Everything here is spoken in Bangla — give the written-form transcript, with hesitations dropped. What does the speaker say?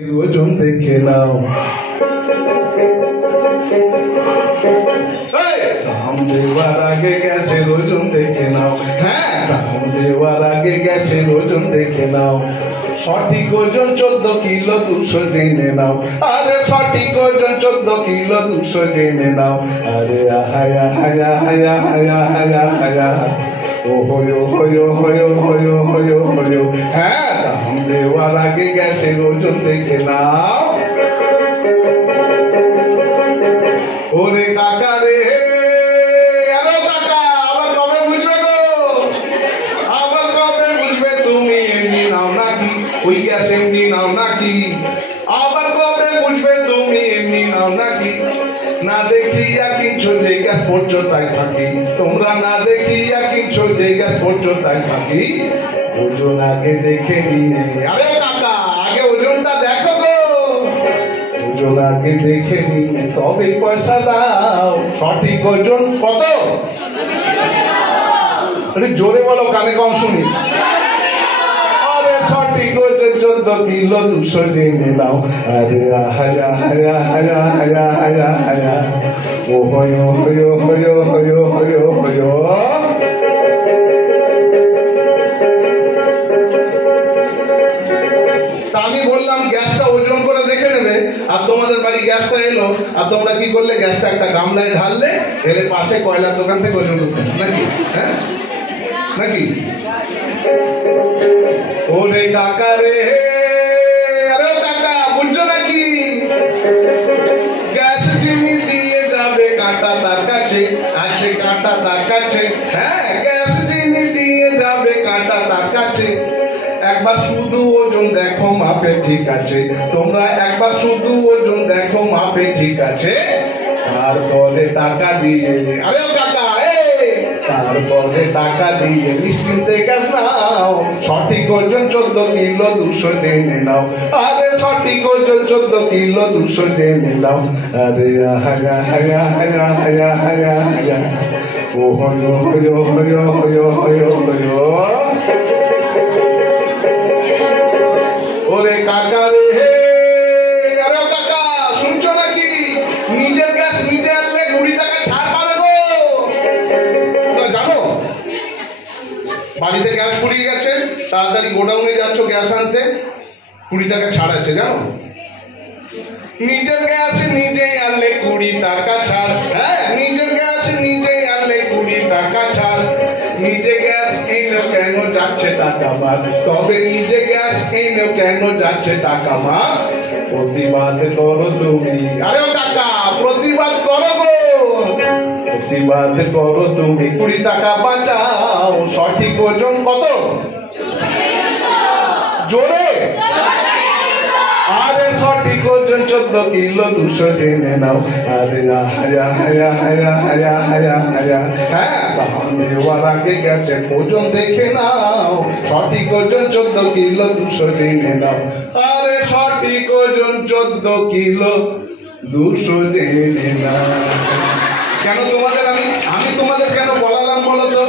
ওজন দেখে নাও, দাম দেওয়ার আগে গ্যাসের ওজন দেখে নাও। হ্যাঁ, দাম দেওয়ার আগে গ্যাসের ওজন দেখে নাও। সঠিক ওজন 14 কিলো 200 জেনে নাও। আরে সঠিক ওজন 14 কিলো 200 জেনে নাও। আরে আহায়া হায়া হায়া হায়া হায়া হায়া ও হয়ো হয়ো হয়ো হয়ো হয়ো হয়ো। হ্যাঁ, দাম দেওয়ার আগে গ্যাসের ওজন দেখে নাও। ওরে কাকা রে, আরে কাকা, আবার কবে বুঝবে গো? আবার কবে বুঝবে তুমি এমনি নাও নাকি ওই গ্যাস এমনি নাও নাকি? আবার কবে বুঝবে তুমি এমনি নাও নাকি? না দেখিয়া কিনছো যে গ্যাস পড়ছো তাই ফাঁকি। তোমরা না দেখিয়া কিনছো যে গ্যাস পড়ছো তাই ফাঁকি। ওজন আগে দেখে নিয়ে, আরে কাকা আগে ওজনটা দেখো গো। ওজন আগে দেখে নিয়ে তবে পয়সা দাও। সঠিক ওজন কত? জোরে বলো, কানে কম শুনি। আরে সঠিক ওজন 14 কিলো 200 জেনে নাও। আরে হায়া হায়া হায়া হায়া হায়া হায়া ও হয়ো হয়ো হয়ো হয়ো হয়ো হয়ো। আমি বললাম গ্যাসটা ওজন করে দেখে নেবে, আর তোমাদের বাড়ি গ্যাসটা এলো, আর তোমরা কি করলে? গ্যাসটা একটা গামলায় ঢাললে, ঢেলে পাশে কয়লার দোকান থেকে ওজন করতে নাকি? হ্যাঁ নাকি? ওরে কাকা রে, আরে কাকা বুঝছো নাকি? গ্যাস চিনি দিয়ে যাবে কাঁটা তার কাছে আছে, কাঁটা তার কাছে। হ্যাঁ, গ্যাস চিনি দিয়ে যাবে কাঁটা তার কাছে। একবার শুধু ওজন দেখো মাপে ঠিক আছে। তোমরা একবার শুধু ওজন দেখো মাপে ঠিক আছে। তারপরে টাকা দিয়ে, আরে কাকা তারপরে টাকা দিয়ে নিশ্চিন্তে গ্যাস নাও। সঠিক ওজন 14 কিলো 200 জেনে নাও। আরে সঠিক ওজন 14 কিলো 200 জেনে নাও। আরে হায়া হায়া হায়া হায়া হায়া হায়া ও হয়ো হয়ো হয়ো হয়ো হয়ো হয়ো। ওরে কাকা রে, আরে কাকা শুনছো নাকি? নিজের গ্যাস নিজে আনলে 20 টাকা ছাড় পাবে গো। জানো, বাড়িতে গ্যাস ফুরিয়ে গেছে, তাড়াতাড়ি গোডাউনে যাচ্ছ গ্যাস আনতে, 20 টাকা ছাড় আছে জানো? নিজের গ্যাস নিজে আনলে 20 টাকা ছাড়। হ্যাঁ, নিজের গ্যাস নিজে আনলে 20 টাকা ছাড়। নিজে গ্যাস এনো কেন যাচ্ছে টাকা মার? তবে নিজে গ্যাস এনো কেন যাচ্ছে টাকা মার? প্রতিবাদ করো তুমি, আরে টাকা প্রতিবাদ করো গো। প্রতিবাদ করো তুমি, 20 টাকা বাঁচাও। সঠিক ওজন কত? জোরে। আরে সঠিক ওজন 14 কিলো 200 জেনে নাও। আরে হায়া হায়া হায়া হায়া হায়া হায়া। হ্যাঁ, দাম দেওয়ার আগে গ্যাসের ওজন দেখে নাও। সঠিক ওজন 14 কিলো 200 জেনে নাও। আরে সঠিক ওজন 14 কিলো 200 জেনে নাও। কেন তোমাদের আমি তোমাদের কেন বলালাম বলো তো?